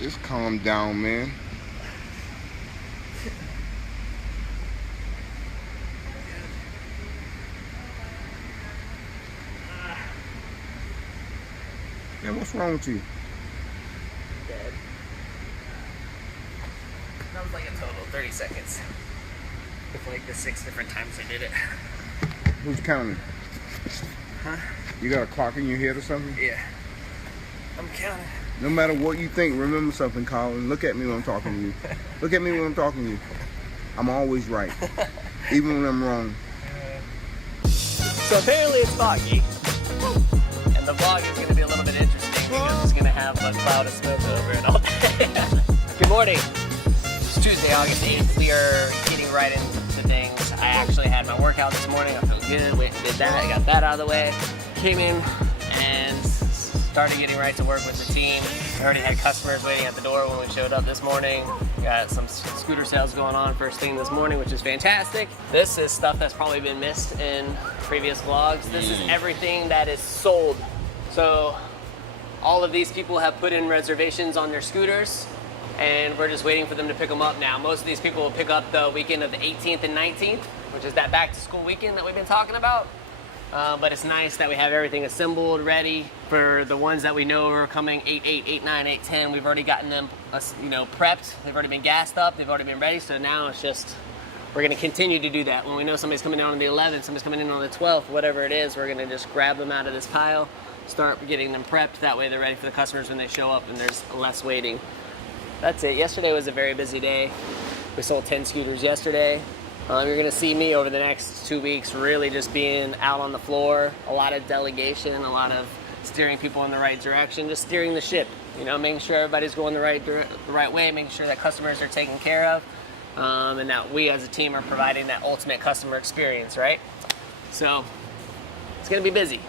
Just calm down, man. Man, what's wrong with you? Dead. That was like a total of 30 seconds. With like the 6 different times I did it. Who's counting? Huh? You got a clock in your head or something? Yeah. I'm counting. No matter what you think, remember something, Colin. Look at me when I'm talking to you. Look at me when I'm talking to you. I'm always right. Even when I'm wrong. So apparently it's foggy. And the vlog is going to be a little bit interesting because it's going to have a cloud of smoke over it all day. Good morning. It's Tuesday, August 8th. We are getting right into things. I actually had my workout this morning. I felt good. Went and did that. I got that out of the way. Came in and started getting right to work with the team. We already had customers waiting at the door when we showed up this morning. We got some scooter sales going on first thing this morning, which is fantastic. This is stuff that's probably been missed in previous vlogs. This is everything that is sold. So all of these people have put in reservations on their scooters and we're just waiting for them to pick them up now. Most of these people will pick up the weekend of the 18th and 19th, which is that back to school weekend that we've been talking about. But it's nice that we have everything assembled, ready for the ones that we know are coming 8/8, 8/9, 8/10. We've already gotten them, prepped. They've already been gassed up. They've already been ready. So now it's just, we're going to continue to do that. When we know somebody's coming in on the 11th, somebody's coming in on the 12th, whatever it is, we're going to just grab them out of this pile, start getting them prepped. That way they're ready for the customers when they show up and there's less waiting. That's it. Yesterday was a very busy day. We sold 10 scooters yesterday. You're gonna see me over the next 2 weeks really just being out on the floor, a lot of delegation, a lot of steering people in the right direction, just steering the ship, making sure everybody's going the right way, making sure that customers are taken care of, and that we as a team are providing that ultimate customer experience, right? So it's gonna be busy.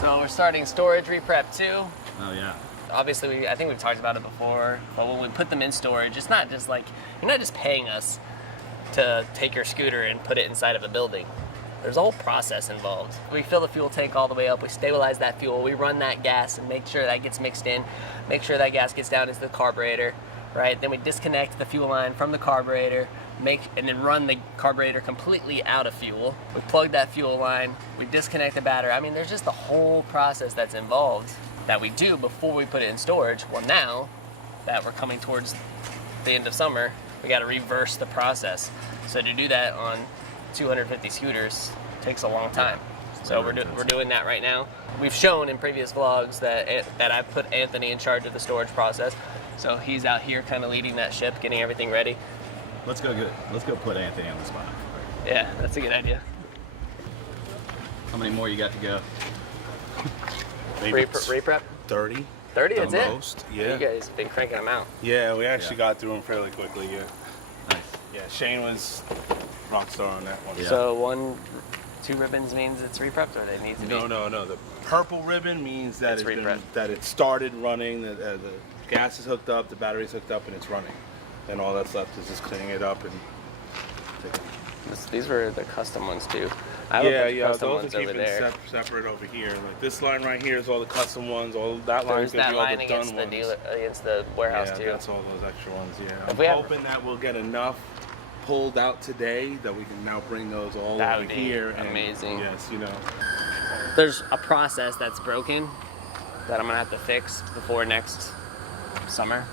So we're starting storage re-prep too. Oh yeah. Obviously, I think we've talked about it before, but when we put them in storage, it's not just like, you're not just paying us to take your scooter and put it inside of a building. There's a whole process involved. We fill the fuel tank all the way up, we stabilize that fuel, we run that gas and make sure that gets mixed in, make sure that gas gets down into the carburetor, right? Then we disconnect the fuel line from the carburetor, and then run the carburetor completely out of fuel. We plug that fuel line, we disconnect the battery. I mean, there's just a whole process that's involved that we do before we put it in storage. Well, now that we're coming towards the end of summer, we got to reverse the process. So to do that on 250 scooters takes a long time. So we're doing that right now. We've shown in previous vlogs that I put Anthony in charge of the storage process. So he's out here kind of leading that ship, getting everything ready. Let's go put Anthony on the spot. Yeah, that's a good idea. How many more you got to go? Maybe Re-prep? 30. 30, that's it? Most, yeah. You guys have been cranking them out. Yeah, we actually got through them fairly quickly, yeah. Nice. Yeah, Shane was rock star on that one. Yeah. So 2 ribbons means it's re-prepped, or they need to be? No. The purple ribbon means that It's that it started running, the gas is hooked up, the battery's hooked up, and it's running. And all that's left is just cleaning it up and These were the custom ones too. I have a bunch of custom those ones are over keeping there. separate over here. Like this line right here is all the custom ones. All that line There's is gonna that be all line the against done the ones. dealer, against the warehouse Yeah, too. that's all those extra ones. Yeah, If I'm we have- hoping that we'll get enough pulled out today that we can now bring those all That over would be here. And amazing. yes, There's a process that's broken that I'm gonna have to fix before next summer.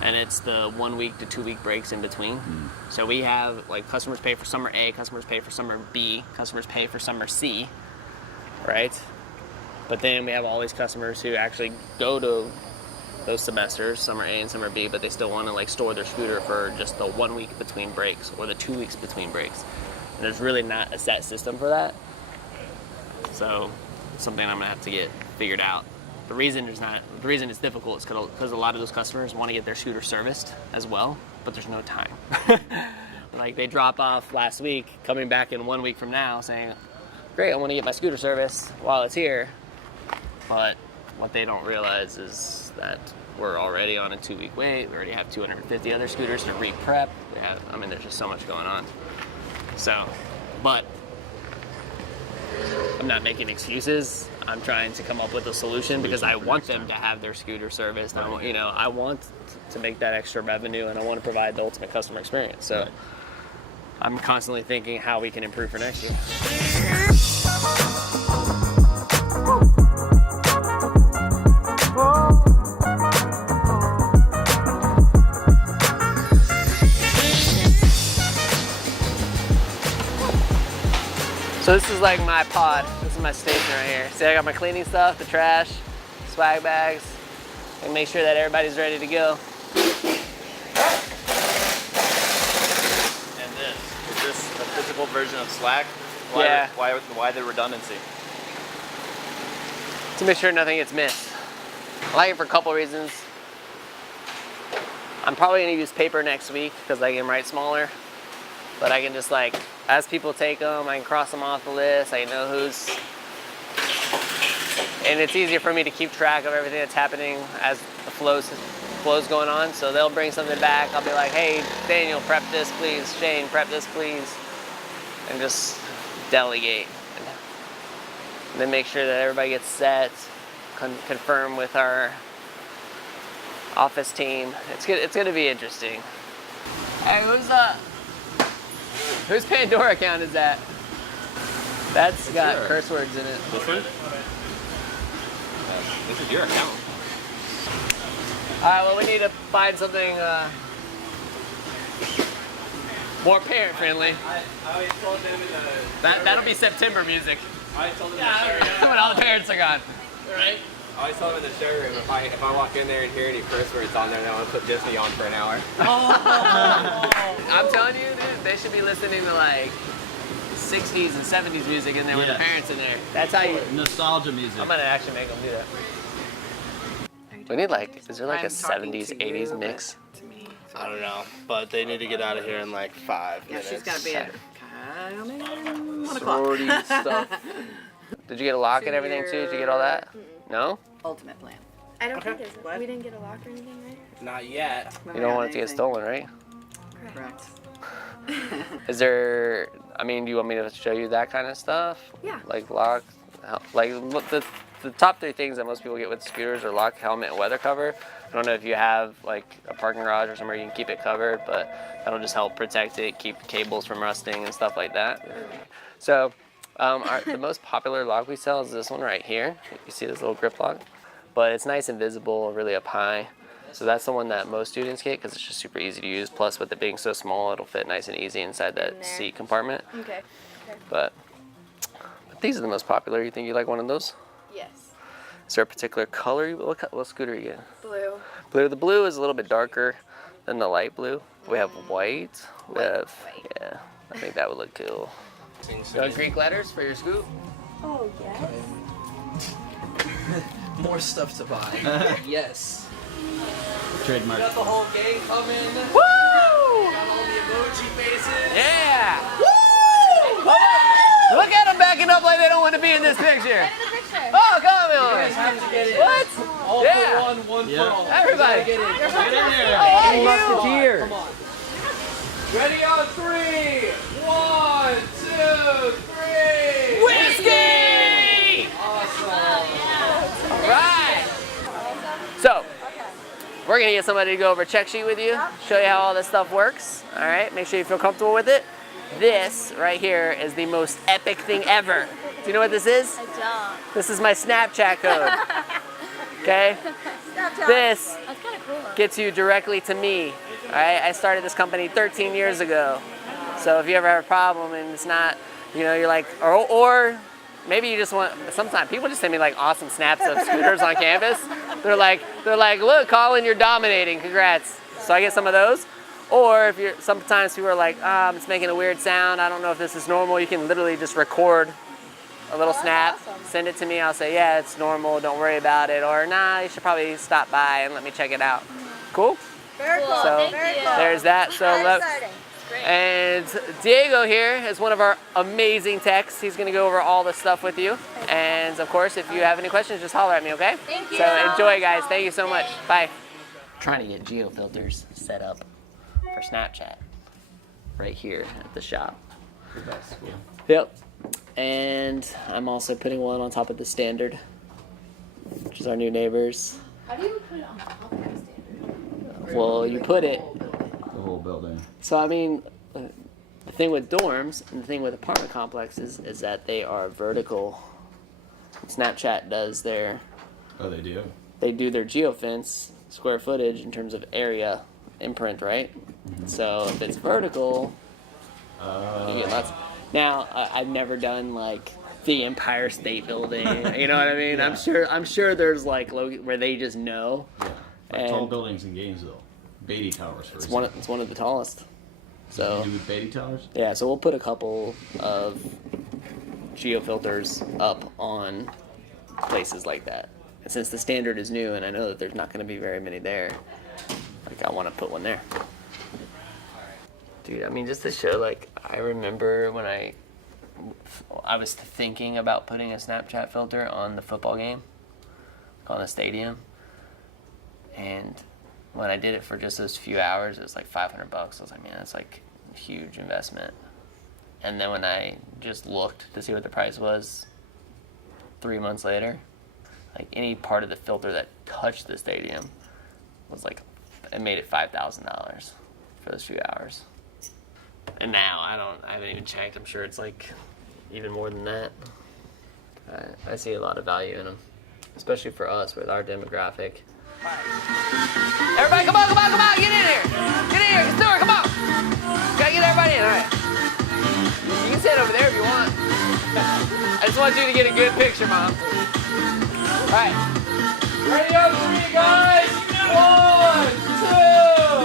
And it's the 1 week to 2 week breaks in between. So we have like customers pay for summer A, customers pay for summer B, customers pay for summer C, right? But then we have all these customers who actually go to those semesters, summer A and summer B, but they still want to like store their scooter for just the 1 week between breaks or the 2 weeks between breaks. And there's really not a set system for that. So it's something I'm gonna have to get figured out. The reason it's difficult is because a lot of those customers want to get their scooter serviced as well, but there's no time. Like they drop off last week, coming back in 1 week from now saying, great, I want to get my scooter serviced while it's here. But what they don't realize is that we're already on a 2 week wait. We already have 250 other scooters to re-prep. There's just so much going on. So, but I'm not making excuses. I'm trying to come up with a solution because I want them to have their scooter serviced. I want to make that extra revenue, and I want to provide the ultimate customer experience. So I'm constantly thinking how we can improve for next year. So this is like my pod. This is my station right here. See, I got my cleaning stuff, the trash, swag bags, and make sure that everybody's ready to go. And is this a physical version of Slack? Yeah. Why the redundancy? To make sure nothing gets missed. I like it for a couple reasons. I'm probably gonna use paper next week because I can write smaller. But I can just as people take them, I can cross them off the list. I know who's, and it's easier for me to keep track of everything that's happening as the flow's going on. So they'll bring something back. I'll be like, hey, Daniel, prep this, please. Shane, prep this, please. And just delegate. And then make sure that everybody gets set, confirm with our office team. It's gonna be interesting. Hey, whose Pandora account is that? That's got curse words in it. This one? This is your account. All right, well, we need to find something more parent friendly. I always told them in the... That'll be September music. I told them in the showroom. When all the parents are gone. Right? I always told them in the showroom, if I walk in there and hear any curse words on there, then I'm gonna put Disney on for an hour. I'm telling you, dude, they should be listening to 60s and 70s music in there with the parents in there. That's how you... Nostalgia music. I'm gonna actually make them do that. We need is there a 70s, 80s mix? I don't know, but they need to get out of here in 5 minutes. She's gotta be at 1 o'clock. Sorority stuff. Did you get a lock and everything too? Did you get all that? No? Ultimate plan. I don't think we didn't get a lock or anything, right? Not yet. You don't want it to get stolen, right? Correct. Is there, do you want me to show you that kind of stuff? Yeah. Like lock, the top 3 things that most people get with scooters are lock, helmet, and weather cover. I don't know if you have a parking garage or somewhere you can keep it covered, but that'll just help protect it, keep cables from rusting and stuff like that. So the most popular lock we sell is this one right here. You see this little grip lock? But it's nice and visible, really up high. So that's the one that most students get because it's just super easy to use. Plus, with it being so small, it'll fit nice and easy inside that seat compartment. Okay. But these are the most popular. You think you like one of those? Yes. Is there a particular color? What scooter are you getting? Blue. Blue. The blue is a little bit darker than the light blue. We have white. We have, yeah, I think that would look cool. You want Greek letters for your scoop? Oh, yes. More stuff to buy. Yes. Trademark. Got the whole gang coming. Woo! Got all the emoji faces. Yeah! Woo! Look at them backing up like they don't want to be in this picture. Get in the picture. Oh, come You on! guys have to get in. What? All Yeah. for one for all. Everybody. Get in. Get Get in there. Oh, Musketeer. Come on. Ready on 3. 1, 2, 3. Whiskey! Awesome. All right. So, we're gonna get somebody to go over a check sheet with you, show you how all this stuff works. All right, make sure you feel comfortable with it. This right here is the most epic thing ever. Do you know what this is? I don't. This is my Snapchat code. Okay? This That's kind of cool. gets you directly to me. All right, I started this company 13 years ago. So if you ever have a problem and it's not, you're like, or maybe you just want, sometimes people just send me awesome snaps of scooters on campus. They're like, look, Colin, you're dominating, congrats. So I get some of those. Or if sometimes people are like, it's making a weird sound, I don't know if this is normal. You can literally just record a little snap, send it to me. I'll say, yeah, it's normal, don't worry about it. Or nah, you should probably stop by and let me check it out. Cool? Very cool. So Thank you. there's that. So Exciting. and Diego here is one of our amazing techs. He's going to go over all this stuff with you. And of course, if you have any questions, just holler at me, okay? Thank you. So enjoy, guys. Thank you so much. Bye. Trying to get geo filters set up for Snapchat right here at the shop. That's cool. Yep. And I'm also putting one on top of the standard, which is our new neighbors. How do you put it on top of the standard? Well, you put it. The whole building. So I mean, the thing with dorms and the thing with apartment complexes is that they are vertical. Snapchat does their. Oh, they do? They do their geofence square footage in terms of area imprint, right? Mm-hmm. So if it's vertical, you get lots. Now I've never done like the Empire State Building. You know what I mean? Yeah. I'm sure there's like where they just know. Yeah. Like tall buildings in Gainesville, Beatty Towers, for example. It's one of the tallest. So. You do with Beatty Towers? Yeah, so we'll put a couple of geofilters up on places like that. And since the standard is new and I know that there's not going to be very many there, like I want to put one there. Dude, I mean, just to show, like, I remember when I was thinking about putting a Snapchat filter on the football game, on the stadium, and when I did it for just those few hours, it was like $500. I was like, man, that's like a huge investment. And then when I just looked to see what the price was 3 months later, like any part of the filter that touched the stadium was like, it made it $5,000 for those few hours. And now I haven't even checked. I'm sure it's like even more than that. I see a lot of value in them, especially for us with our demographic. Everybody, come on, get in here. Get in here, let's do it, come on. Gotta get everybody in, all right. You can sit over there if you want. I just want you to get a good picture, Mom. All right. Ready on three, guys. 1,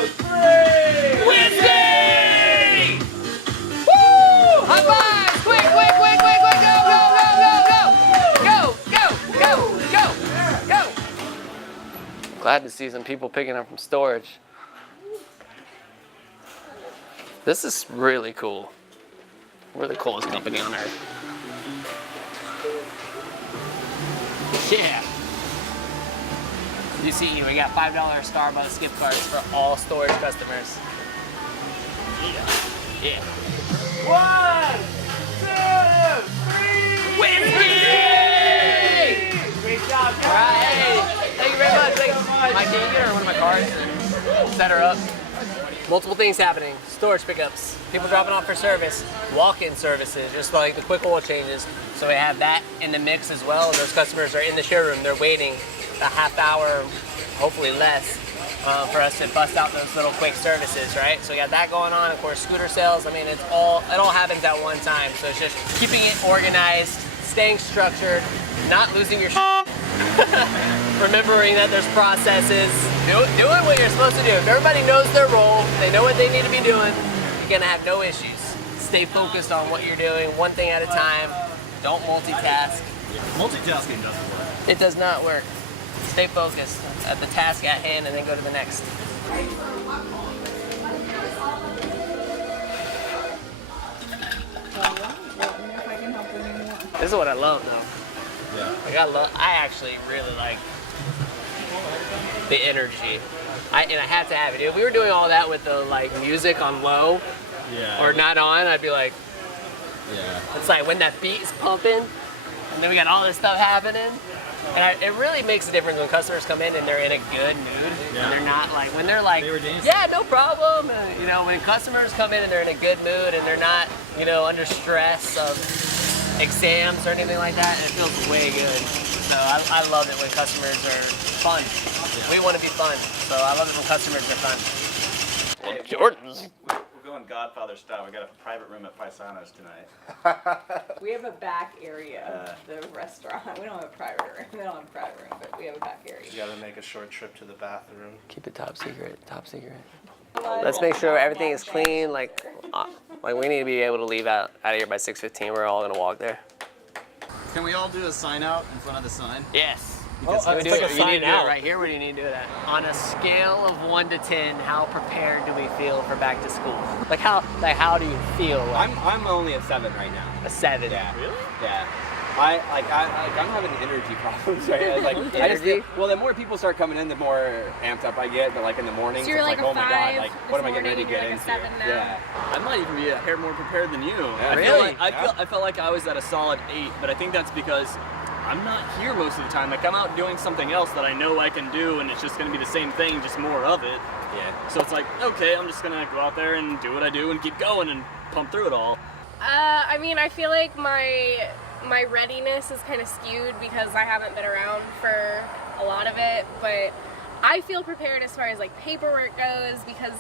2, 3. Wednesday! Woo! High five! Quick, go! Glad to see some people picking up from storage. This is really cool. We're the coolest company on earth. Yeah. You see, we got $5 Starbucks gift cards for all storage customers. Yeah. 1, 2, 3. Wednesday! Great job, guys. All right. Hey, thank you very much. Mike, can you get her one of my cards and set her up? Multiple things happening. Storage pickups, people dropping off for service, walk-in services, just like the quick oil changes. So we have that in the mix as well. Those customers are in the showroom. They're waiting a half hour, hopefully less, for us to bust out those little quick services, right? So we got that going on. Of course, scooter sales. I mean, it all happens at one time. So it's just keeping it organized, staying structured, not losing your remembering that there's processes. Doing what you're supposed to do. If everybody knows their role, they know what they need to be doing, you're gonna have no issues. Stay focused on what you're doing, one thing at a time. Don't multitask. Multitasking doesn't work. It does not work. Stay focused at the task at hand and then go to the next. This is what I love though. Yeah. Like I actually really like the energy. I had to have it. If we were doing all that with the like music on low or not on, I'd be like, it's like when that beat is pumping and then we got all this stuff happening. And it really makes a difference when customers come in and they're in a good mood. And they're not like, when they're like, yeah, no problem. And, you know, when customers come in and they're in a good mood and they're not, you know, under stress of exams or anything like that, it feels way good. So I love it when customers are fun. We want to be fun. So I love it when customers are fun. Well, Jordan's. We're going Godfather style. We got a private room at Paisanos tonight. We have a back area, the restaurant. We don't have a private room. We don't have a private room, but we have a back area. You gotta make a short trip to the bathroom. Keep it top secret. Top secret. Let's make sure everything is clean. Like we need to be able to leave out of here by 6:15. We're all gonna walk there. Can we all do a sign out in front of the sign? Yes. Because You need to do it right here. Where do you need to do it at? On a scale of 1 to 10, how prepared do we feel for back to school? Like how do you feel? Like I'm only a 7 right now. a 7. Yeah. Really? Yeah. I'm having energy problems, right? Like Energy? well, the more people start coming in, the more amped up I get. But like in the mornings, So you're it's like like, a oh my 5 god, like what am I getting ready this to get morning and into? you're like a 7 now. Yeah. I might even be a hair more prepared than you. Really? I felt like I was at a solid 8, but I think that's because I'm not here most of the time. Like I'm out doing something else that I know I can do, and it's just going to be the same thing, just more of it. Yeah. So it's like, okay, I'm just gonna go out there and do what I do and keep going and pump through it all. I mean, I feel like my readiness is kind of skewed because I haven't been around for a lot of it, but I feel prepared as far as like paperwork goes because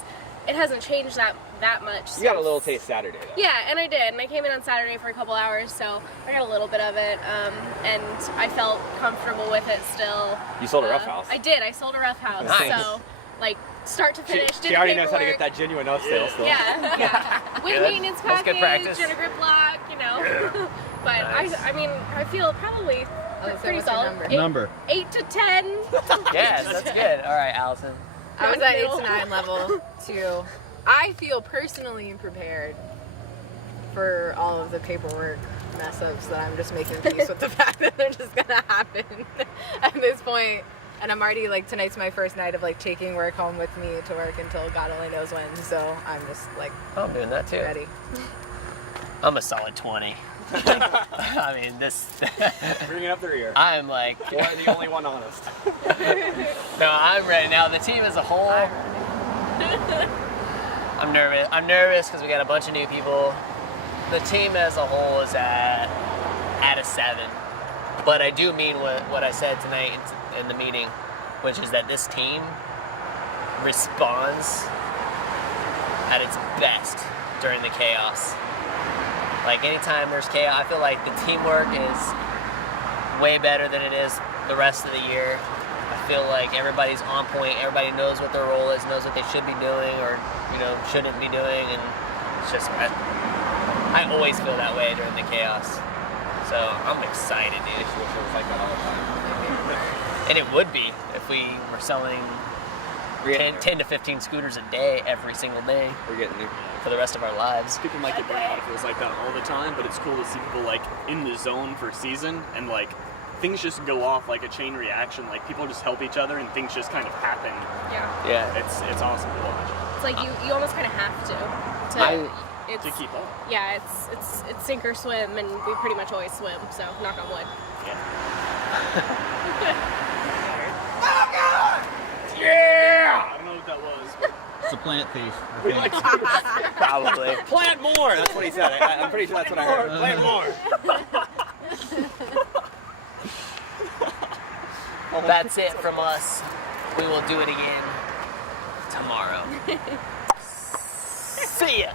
it hasn't changed that much. You got a since- little taste Saturday though. Yeah, and I did, and I came in on Saturday for a couple hours, so I got a little bit of it, and I felt comfortable with it still. You sold a rough house. I did. I sold a rough house, Nice. so like start to finish. did She the already knows how to paperwork. get that genuine oat sale still. Yeah. With Good. maintenance That's good package practice. and a grip lock, you know. But Nice. I mean, I feel probably pretty what's your solid. number? 8 to 10. Yes, that's good. All right, Allison. I was at 8 Middle. to 9 level too. I feel personally prepared for all of the paperwork mess ups that I'm just making peace with the fact that they're just gonna happen at this point. And I'm already like, tonight's my first night of like taking work home with me to work until God only knows when. So I'm just like I'm doing that too. ready. I'm a solid 20. I mean, this. Bring it up the rear. I'm like. You're the only one honest. No, I'm ready now. The team as a whole. I'm nervous. I'm nervous because we got a bunch of new people. The team as a whole is at a 7. But I do mean what I said tonight in the meeting, which is that this team responds at its best during the chaos. Like anytime there's chaos, I feel like the teamwork is way better than it is the rest of the year. I feel like everybody's on point. Everybody knows what their role is, knows what they should be doing or shouldn't be doing, and it's just I always feel that way during the chaos. So I'm excited, dude. It feels like that all the time. And it would be if we were selling We're getting 10 to 15 scooters a day every single day We're getting there. for the rest of our lives. People might get burned out if it was like that all the time, but it's cool to see people like in the zone for a season and like things just go off like a chain reaction. Like people just help each other and things just kind of happen. Yeah. Yeah. It's awesome to watch. It's like you almost kind of have to. It's, To keep up. Yeah, it's sink or swim, and we pretty much always swim. So knock on wood. Yeah! I don't know what that was. It's a plant thief. I think. Probably. Plant more! That's what he said. I'm pretty sure that's what I heard. Plant more! That's it from us. We will do it again tomorrow. See ya.